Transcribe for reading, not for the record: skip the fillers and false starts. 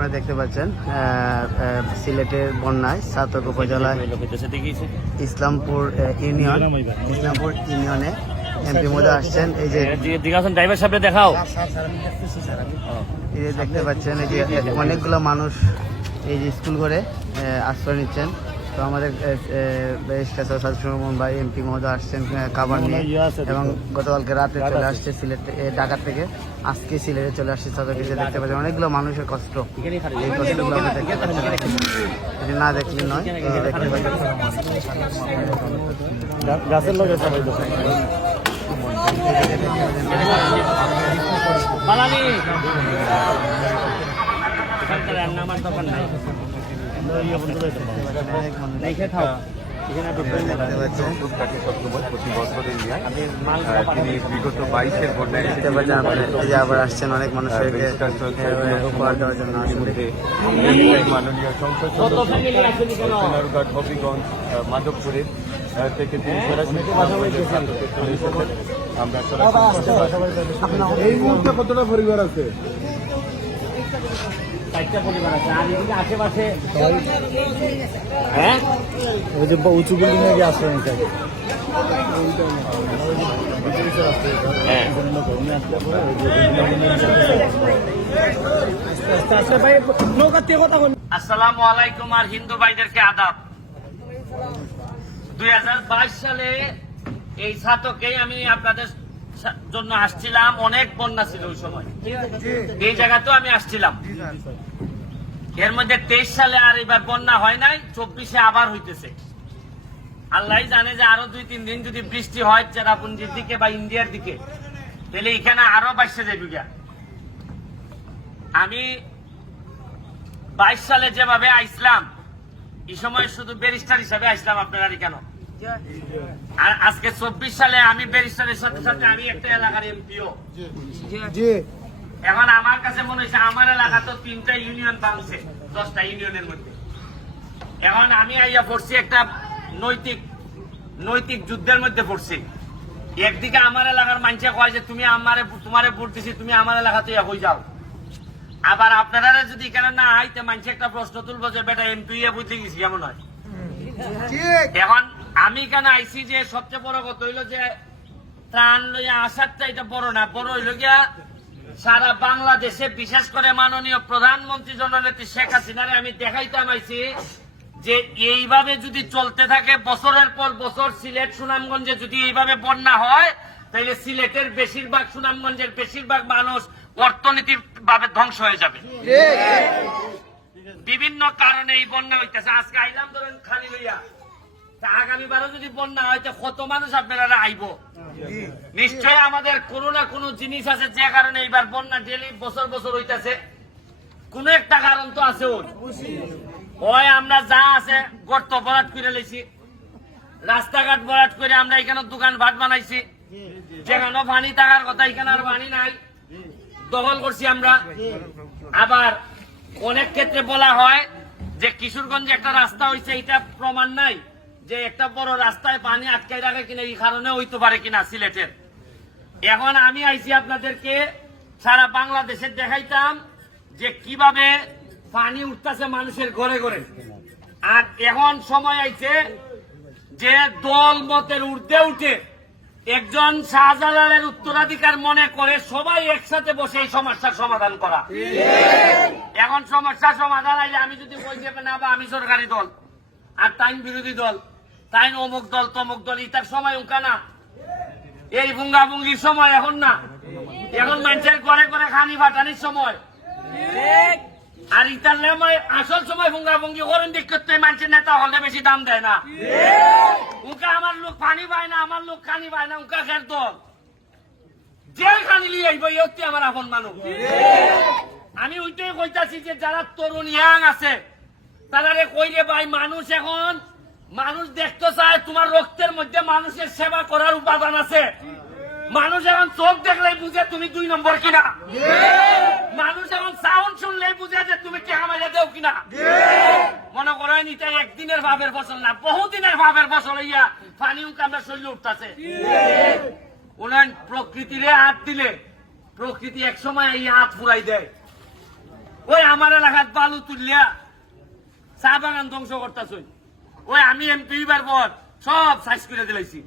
আপনারা দেখতে পাচ্ছেন সিলেটের বন্যায় ছাতক উপজেলায় ইসলামপুর ইউনিয়নে এমপি মহোদয় আসছেন। এই যে ড্রাইভার সাহেব দেখাও, এই যে দেখতে পাচ্ছেন এই যে অনেকগুলো মানুষ এই যে স্কুল করে আশ্রয় নিচ্ছেন। তো আমাদের ভাই এমপি মহোদয় আসছেন খাবার নিয়ে, এবং গতকালকে রাতে চলে আসছে সিলেট ঢাকা থেকে, আজকে সিলেটে চলে আসছে ছাতকে। দেখতে পাচ্ছেন অনেকগুলো মানুষের কষ্ট, এই কষ্টগুলো আপনি দেখতে পাচ্ছেন, যদি না দেখলে নয়। এই যে দেখতে পাচ্ছেন গাছের লোক আমার দোকান নাই, আবার আসছেন অনেক মানুষকে উপহার দেওয়ার জন্য। মাননীয় সংসদ হবিগঞ্জ মাধবপুরের থেকে তিনি সরাসরি আমরা এই মুহূর্তে কতটা পরিবার আছে? 4টা পরিবার আছে। আর এদিকে আশেপাশে ওই যে উঁচু বিল্ডিং এ আশ্রয় নিতে হবে। আসসালামু আলাইকুম আর হিন্দু ভাইদেরকে আদাব। 2022 সালে এই ছাতকেই আমি আপনাদের জন্য আসছিলাম। অনেক বন্যা ছিল ওই সময়, এই জায়গাতেও আমি আসছিলাম। এর মধ্যে 23 সালে আর এবার বন্যা হয় নাই, 24-এ আবার হইতেছে। আল্লাহ জানে যে আরো 2-3 দিন যদি বৃষ্টি হয় চেরাপুঞ্জির দিকে বা ইন্ডিয়ার দিকে, তাহলে এখানে আরো বাড়ছে যাবে। আমি 22 সালে যেভাবে আইসলাম, এই সময় শুধু ব্যারিস্টার হিসাবে আইসলাম আপনারা কেন, আর আজকে 24 সালে আমি ব্যারিস্টারের সাথে সাথে আমি একটা এলাকার এমপিও। এখন আমার কাছে মনে হচ্ছে আমার এলাকা তো 3টা ইউনিয়ন ভাঙছে 10টা ইউনিয়নের মধ্যে। এখন আমি আইয়া পড়ছি একটা নৈতিক যুদ্ধের মধ্যে পড়ছি। একদিকে আমার এলাকার মানুষে কয় যে তুমি তোমারে ভোট দিছি, তুমি আমার এলাকাতে হয়ে যাও। আবার আপনারা যদি এখানে না আইতে মানুষ একটা প্রশ্ন তুলবো যে বেটা এমপি বুঝতে গেছি কেমন হয়। এখন আমি কেন আইসি যে সবচেয়ে বড় কথা হইলো যে ত্রাণ লইয়া আসারটা এটা বড় না, বড় হইল গিয়া সারা বাংলাদেশে বিশেষ করে মাননীয় প্রধানমন্ত্রী জননেত্রী শেখ হাসিনারে আমি দেখাইতাম আইছি যে এইভাবে যদি চলতে থাকে বছরের পর বছর সিলেট সুনামগঞ্জে যদি এইভাবে বন্যা হয়, তাহলে সিলেটের বেশিরভাগ সুনামগঞ্জের বেশিরভাগ মানুষ অর্থনৈতিক ভাবে ধ্বংস হয়ে যাবে। বিভিন্ন কারণে এই বন্যা হইতেছে। আজকে আইলাম ধরেন খালি লইয়া, আগামীবারও যদি বন্যা হয় তো কত মানুষ আপনারা আইব। নিশ্চয় আমাদের কোনো না কোনো জিনিস আছে যে কারণে এইবার বন্যা ডেলি বছর বছর হইতেছে। কোন একটা কারণ তো আছে। ওই আমরা যা আছে গর্ত ভরাট করে লেছি, রাস্তাঘাট ভরাট করে আমরা এখানে দোকান ভাট বানাইছি, যেখানে পানি থাকার কথা এখানে আর পানি নাই, দখল করছি আমরা। আবার অনেক ক্ষেত্রে বলা হয় যে কিশোরগঞ্জে একটা রাস্তা হয়েছে, এটা প্রমাণ নাই যে একটা বড় রাস্তায় পানি আটকাই রাখে কিনা, এই কারণে হইতে পারে কিনা সিলেটের। এখন আমি আইছি আপনাদেরকে সারা বাংলাদেশে দেখাইতাম যে কিভাবে পানি উঠতেছে মানুষের ঘরে ঘরে। আর এখন সময় আইছে যে দল মতের ঊর্ধ্বে উঠে একজন শাহজালালের উত্তরাধিকার মনে করে সবাই একসাথে বসে এই সমস্যার সমাধান করা। এখন সমস্যার সমাধান আইলে আমি যদি বই দেবে না বা আমি সরকারি দল আর তাইন বিরোধী দল, তাইন অমুক দল তমুক দল, ইতার সময় উঙ্কা না, এই ভুঙ্গাভুঙ্গির সময় এখন না। এখন মানুষের ঘরে ঘরে খানি ফাটানির সময়। আর ইতার আসল সময় ভুঙ্গাভুঙ্গি করেন দেখতে মানুষের নেতা হলে বেশি দাম দেয় না। উনকা আমার লোক পানি পায় না, আমার লোক খানি পায় না, উনকা খের দল যে খানি লিয়ে আইব হচ্ছে আমার আপন মানুষ। আমি ওইটাই কইতাছি যে যারা তরুণ ইয়াং আছে তারা কইরে ভাই, মানুষ এখন মানুষ দেখতে চায় তোমার রক্তের মধ্যে মানুষের সেবা করার উপাদান আছে। মানুষ এখন চোখ দেখলেই বুঝে তুমি 2 নম্বর কিনা, মানুষ এখন সাউন্ড শুনলেই বুঝে যে তুমি কে আমাকে দেও কিনা। মনে করেন এটা একদিনের ভাবের ফসল না, বহুদিনের ভাবের ফসল। ইয়া পানি আমরা শরীরে উঠতেছে। উনান প্রকৃতিরে হাত দিলে প্রকৃতি এক সময় এই হাত ফুরাই দেয়। ওই আমার এলাকাত বালু তুললিয়া চা বাগান ধ্বংস করতেছ ওই আমি এমপি বার পর সব সাইজ করে দিলাইছি